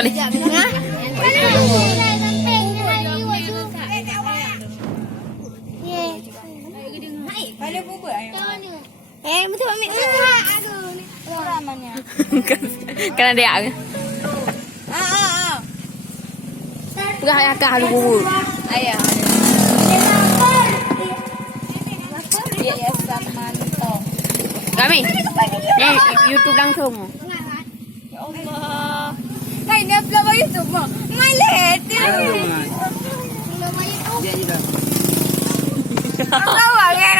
balik. Betul ambil. Aduh. Ramanya. Kan dia. Pegang akak dulu. Ayah. Yayasan Mantong. Kami. Ni YouTube langsung. Ya Allah. Hai ni upload ke YouTube mo. Malet. Dia juga. Tahu